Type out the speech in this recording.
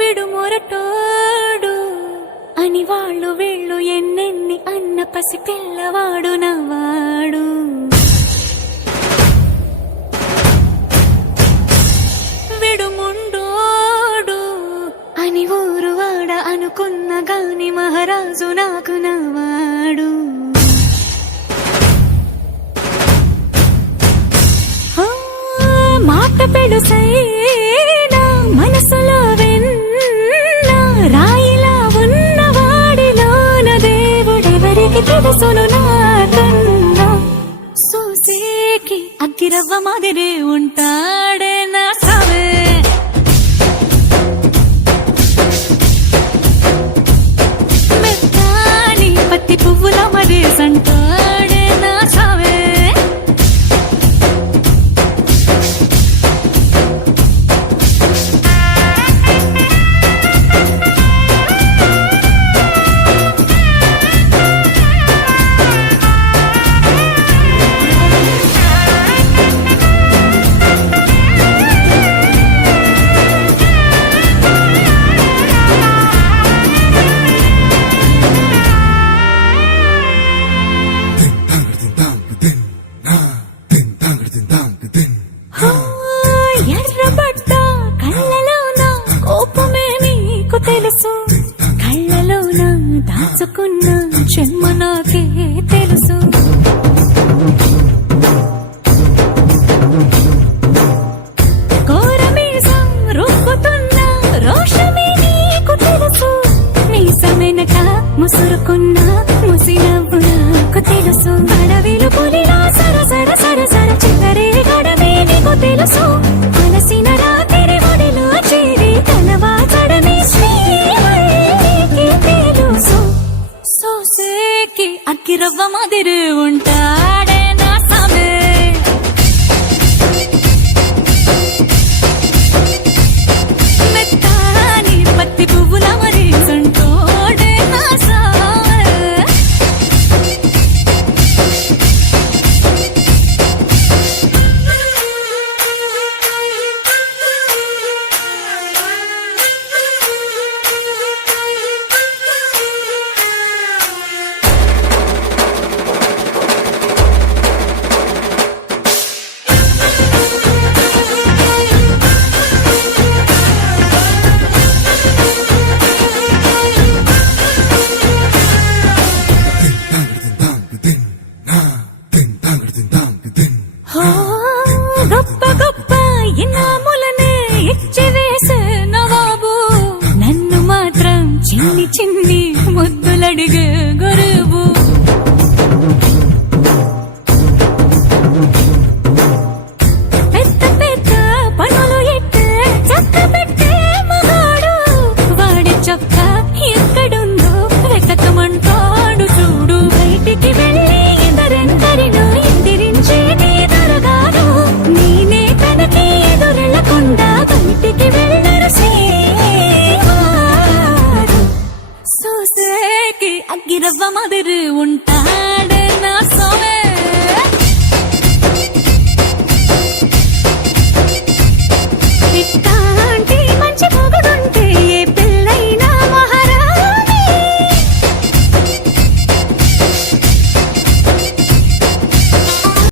విడుమొరటోడు అని వాళ్ళు వీళ్ళు ఎన్నెన్ని అన్న పసి పిల్లవాడు నవ్వాడు. విడుముండోడు అని ఊరువాడ అనుకున్న గాని మహారాజు నాకు నవ్వాడు. మాట పెడుసైనా మనసులో వెన్న రాయిలా ఉన్నవాడిలోన దేవుడెవరికి తెలుసును నాకన్నా. సూసేకి అగ్గిరవ్వ మాదిరే ఉంటాడే నా సావే. మెత్తాని పత్తి పువ్వుల మరేసంటాడే నా సావే. ఎర్రబడ్డ కళ్ళలోన కోపమే నీకు తెలుసు, కళ్ళలోన దాచుకున్న చెమ్మ నాకు